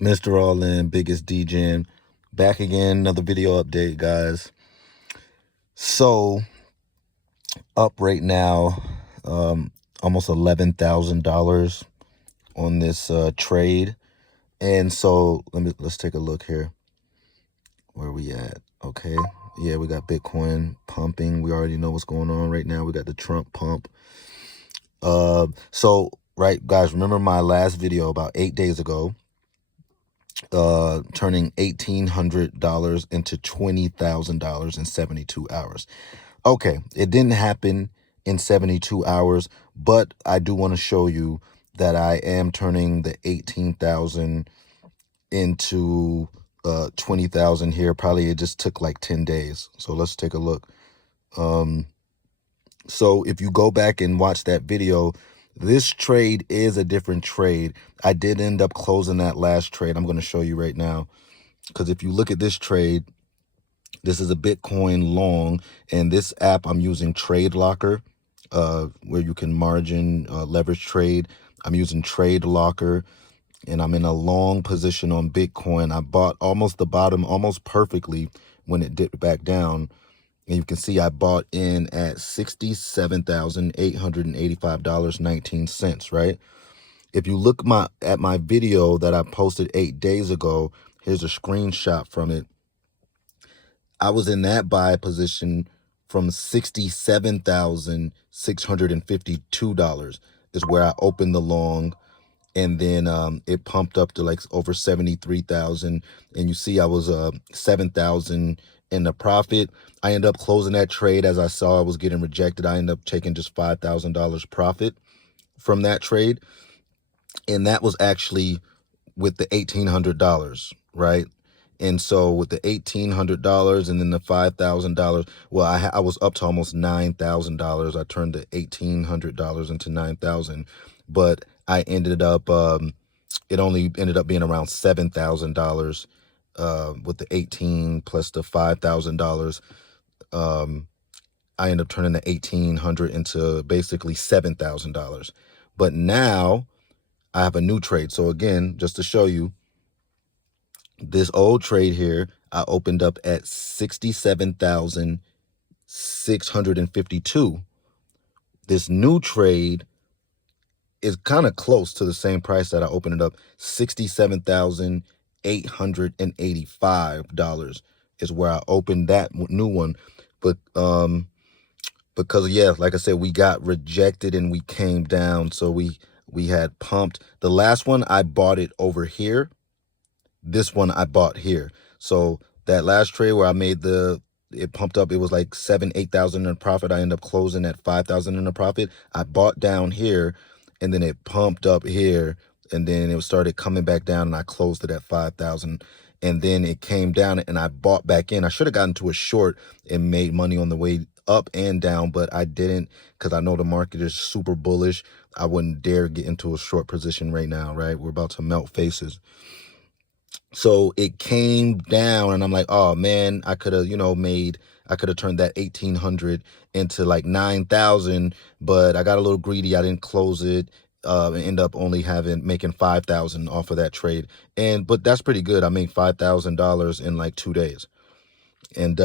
Mr. All In, biggest DJing, back again, another video update, guys. So, up right now, almost $11,000 on this trade. And so, let's take a look here. Where we at? Okay. Yeah, we got Bitcoin pumping. We already know what's going on right now. We got the Trump pump. So, right, guys, remember my last video about 8 days ago, turning $1,800 into $20,000 in 72 hours. Okay, it didn't happen in 72 hours, but I do want to show you that I am turning the 18,000 into 20,000 here. Probably it just took like 10 days. So let's take a look. So if you go back and watch that video, this trade is a different trade. I did end up closing that last trade. I'm going to show you right now. Because if you look at this trade, this is a Bitcoin long, and this app I'm using Trade Locker, where you can margin leverage trade. I'm using Trade Locker, and I'm in a long position on Bitcoin. I bought almost the bottom, almost perfectly when it dipped back down. And you can see I bought in at $67,885.19, right? If you look at my video that I posted 8 days ago, here's a screenshot from it. I was in that buy position from $67,652 is where I opened the long. And then it pumped up to like over 73,000. And you see I was 7,000 in the profit. I ended up closing that trade as I saw I was getting rejected. I ended up taking just $5,000 profit from that trade. And that was actually with the $1,800, right? And so with the $1,800 and then the $5,000, well, I was up to almost $9,000. I turned the $1,800 into $9,000, but I ended up, it only ended up being around $7,000 with the 18 plus the $5,000. I ended up turning the 1,800 into basically $7,000. But now I have a new trade. So again, just to show you, this old trade here, I opened up at 67,652. This new trade is kind of close to the same price that I opened it up. $67,885 is where I opened that new one. But because yeah, like I said, we got rejected and we came down. So we had pumped. The last one I bought it over here. This one I bought here. So that last trade where I made it pumped up, it was like 8,000 in profit. I ended up closing at 5,000 in a profit. I bought down here, and then it pumped up here, and then it started coming back down, and I closed it at 5,000. And then it came down, and I bought back in. I should have gotten to a short and made money on the way up and down, but I didn't, because I know the market is super bullish. I wouldn't dare get into a short position right now, right? We're about to melt faces. So it came down, and I'm like, oh man, I could have, I could have turned that 1,800 into like 9,000, but I got a little greedy. I didn't close it, and end up only making 5,000 off of that trade. But that's pretty good. I made $5,000 in like 2 days. And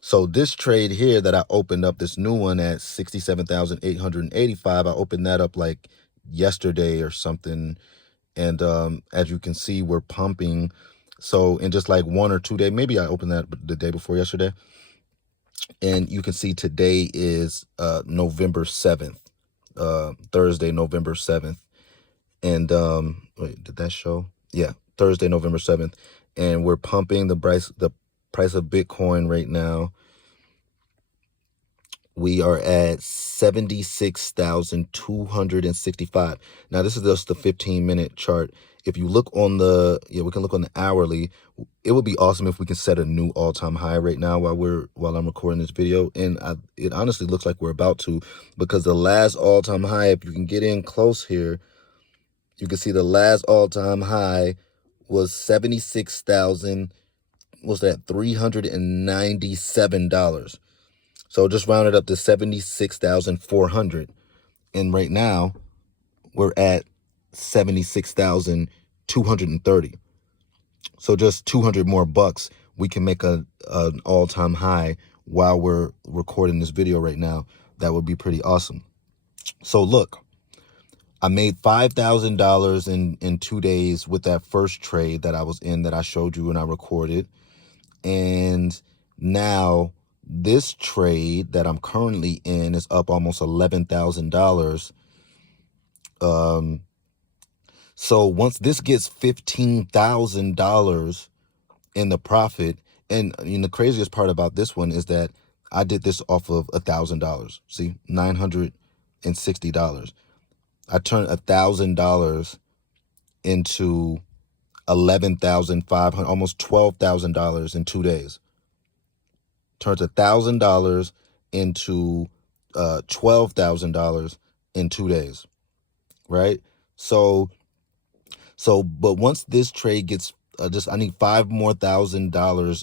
so this trade here that I opened up, this new one at 67,885, I opened that up like yesterday or something. And as you can see, we're pumping. So in just like 1 or 2 days, maybe I opened that the day before yesterday. And you can see today is November 7th, Thursday, November 7th. And wait, did that show? Yeah, Thursday, November 7th. And we're pumping the price of Bitcoin right now. We are at 76,265. Now this is just the 15-minute chart. If you look on we can look on the hourly. It would be awesome if we can set a new all-time high right now while I'm recording this video. And it honestly looks like we're about to, because the last all-time high, if you can get in close here, you can see the last all-time high was $397. So just round it up to 76,400. And right now we're at 76,000 230. So just 200 more bucks, we can make an all-time high while we're recording this video right now. That would be pretty awesome. So look, I made $5,000 in 2 days with that first trade that I was in, that I showed you and I recorded. And now this trade that I'm currently in is up almost $11,000. So once this gets $15,000 in the profit, and the craziest part about this one is that I did this off of $1,000. See, $960. I turned $1,000 into 11,500, almost $12,000 in 2 days. Turns $1,000 into $12,000 in 2 days, right? So, but once this trade gets I need $5,000 more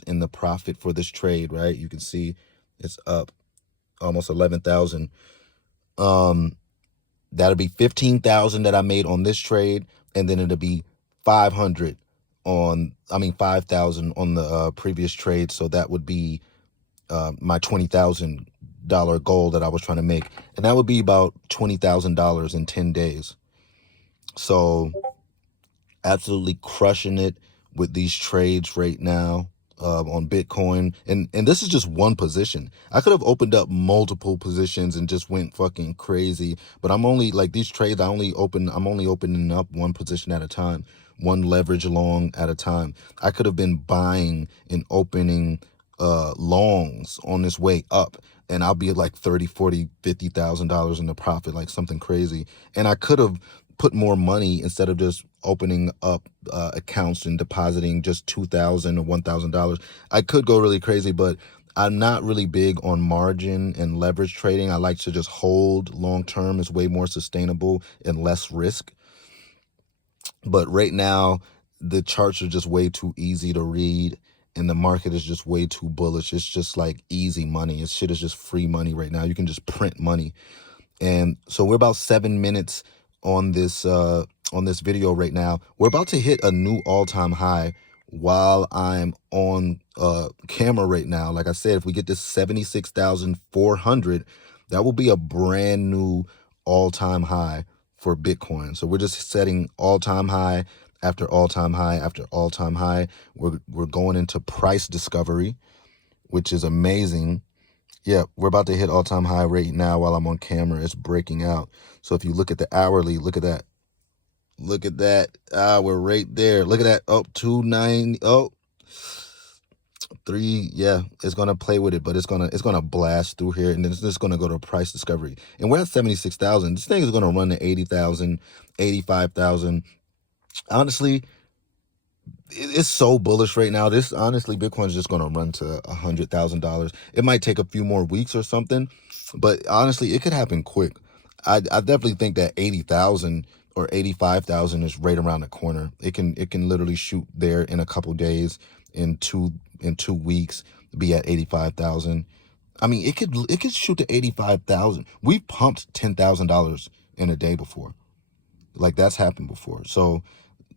in the profit for this trade, right? You can see it's up almost 11,000. That'll be 15,000 that I made on this trade, and then it'll be 500 5,000 on the previous trade. So that would be my $20,000 goal that I was trying to make, and that would be about $20,000 in 10 days. So absolutely crushing it with these trades right now on Bitcoin. And this is just one position. I could have opened up multiple positions and just went fucking crazy, but I'm only, like, these trades, I'm only opening up one position at a time, one leverage long at a time. I could have been buying and opening longs on this way up, and I'll be at like 30, 40, $50,000 in the profit, like something crazy. And I could have put more money instead of just opening up accounts and depositing just $2,000 or $1,000. I could go really crazy, but I'm not really big on margin and leverage trading. I like to just hold long term. It's way more sustainable and less risk. But right now, the charts are just way too easy to read, and the market is just way too bullish. It's just like easy money. This shit is just free money right now. You can just print money. And so we're about 7 minutes on this video right now. We're about to hit a new all-time high while I'm on camera right now. Like I said, if we get to 76,400, that will be a brand new all-time high for Bitcoin. So we're just setting all-time high after all-time high after all-time high. We're going into price discovery, which is amazing. Yeah, we're about to hit all-time high right now while I'm on camera. It's breaking out. So if you look at the hourly, look at that. Look at that. We're right there. Look at that. Oh, 290. Oh, 3. Yeah, it's gonna play with it, but it's gonna blast through here, and then it's just gonna go to price discovery. And we're at 76,000. This thing is gonna run to 80,000, 85,000. Honestly, it's so bullish right now. Honestly, Bitcoin is just going to run to $100,000. It might take a few more weeks or something, but honestly, it could happen quick. I definitely think that 80,000 or 85,000 is right around the corner. It can literally shoot there in a couple days, in 2 weeks, be at 85,000. I mean, it could shoot to 85,000. We pumped $10,000 in a day before. Like, that's happened before. So,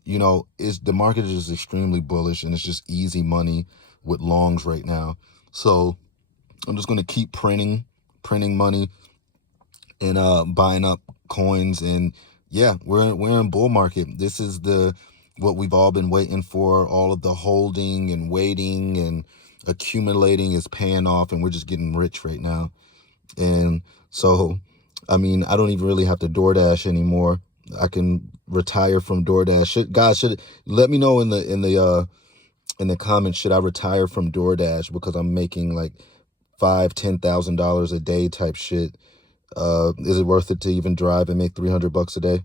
the market is extremely bullish, and it's just easy money with longs right now. So I'm just going to keep printing money and buying up coins. And yeah, we're in bull market. This is what we've all been waiting for. All of the holding and waiting and accumulating is paying off, and we're just getting rich right now. And so, I mean, I don't even really have to DoorDash anymore. I can retire from DoorDash. Guys, should let me know in the comments, should I retire from DoorDash because I'm making like $5,000-$10,000 a day type shit? Is it worth it to even drive and make $300 a day?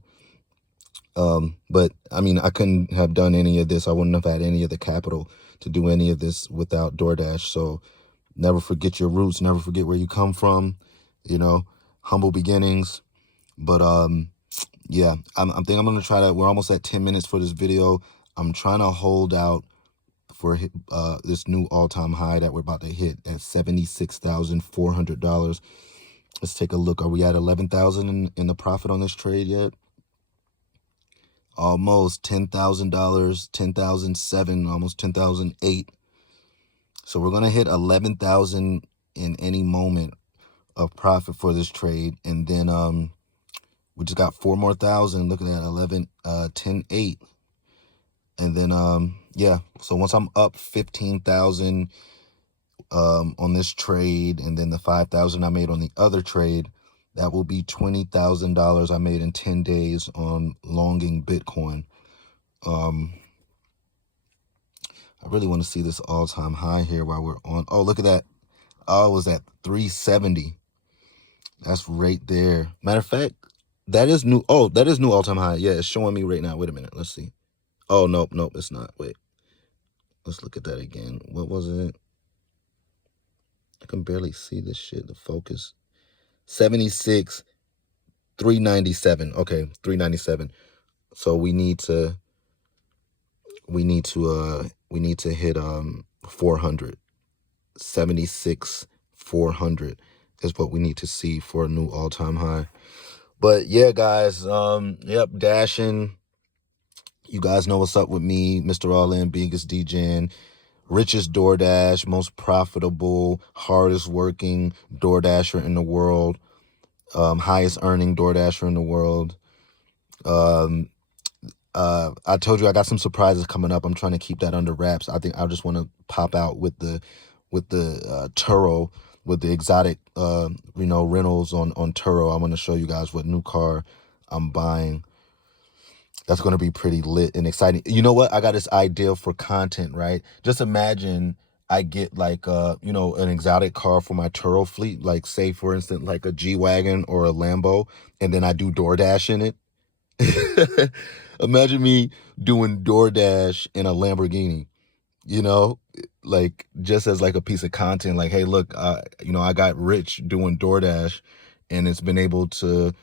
But I mean, I couldn't have done any of this. I wouldn't have had any of the capital to do any of this without DoorDash. So never forget your roots. Never forget where you come from. Humble beginnings. But yeah, I think I'm going to try to, we're almost at 10 minutes for this video. I'm trying to hold out for this new all-time high that we're about to hit at $76,400. Let's take a look. Are we at 11,000 in the profit on this trade yet? almost $10,000, 10,007, almost 10,008. So we're gonna hit 11,000 in any moment of profit for this trade, and then we just got 4 more thousand. Looking at 11, 10, 8, and then yeah. So once I'm up 15,000 on this trade, and then the 5,000 I made on the other trade, that will be $20,000 I made in 10 days on longing Bitcoin. I really want to see this all-time high here while we're on. Oh, look at that. Oh, it was at 370. That's right there. Matter of fact, that is new. Oh, that is new all-time high. Yeah, it's showing me right now. Wait a minute. Let's see. Oh, nope, it's not. Wait. Let's look at that again. What was it? I can barely see this shit. The focus. 76, 397. Okay, 397. So we need to hit 400. 76, 400 is what we need to see for a new all-time high. But yeah, guys, yep, dashing. You guys know what's up with me, Mr. All In, biggest DJing, richest DoorDash, most profitable, hardest working DoorDasher in the world, highest earning DoorDasher in the world. I told you I got some surprises coming up. I'm trying to keep that under wraps. I think I just want to pop out with the Turo, with the exotic rentals on Turo. I want to show you guys what new car I'm buying. That's going to be pretty lit and exciting. You know what? I got this idea for content, right? Just imagine I get like an exotic car for my Turo fleet, like say for instance like a G-Wagon or a Lambo, and then I do DoorDash in it. Imagine me doing DoorDash in a Lamborghini, like just as like a piece of content, like, hey, look, I got rich doing DoorDash, and it's been able to,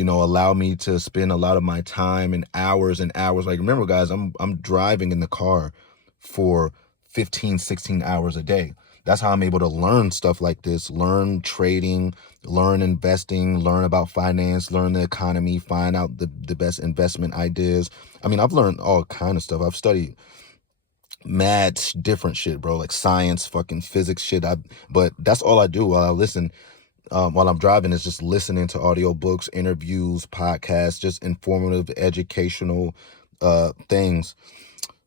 allow me to spend a lot of my time and hours and hours. Like, remember guys, I'm driving in the car for 15, 16 hours a day. That's how I'm able to learn stuff like this, learn trading, learn investing, learn about finance, learn the economy, find out the best investment ideas. I mean, I've learned all kind of stuff. I've studied mad different shit, bro, like science, fucking physics shit. But that's all I do while I listen, while I'm driving, is just listening to audiobooks, interviews, podcasts, just informative, educational things.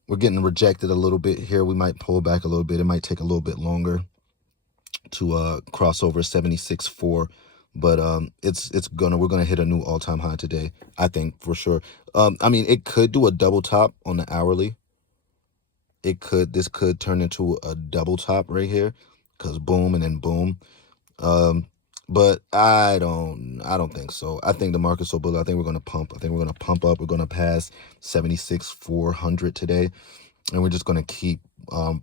We're getting rejected a little bit here. We might pull back a little bit. It might take a little bit longer to cross over 76.4, but we're gonna hit a new all-time high today, I think, for sure. I mean, it could do a double top on the hourly. This could turn into a double top right here, because boom and then boom. But I don't think so. I think the market's so bullish. I think we're gonna pump. I think we're gonna pump up. We're gonna pass 76,400 today, and we're just gonna keep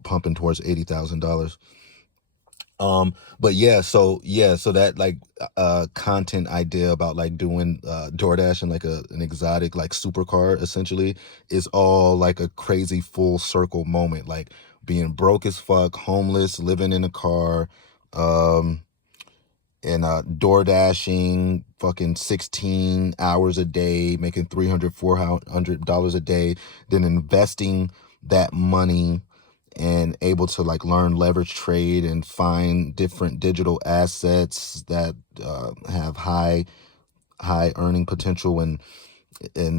pumping towards $80,000. But so that like content idea about like doing DoorDash and like an exotic like supercar essentially is all like a crazy full circle moment, like being broke as fuck, homeless, living in a car, and door dashing fucking 16 hours a day, making $300-400 a day, then investing that money and able to like learn leverage trade and find different digital assets that have high earning potential and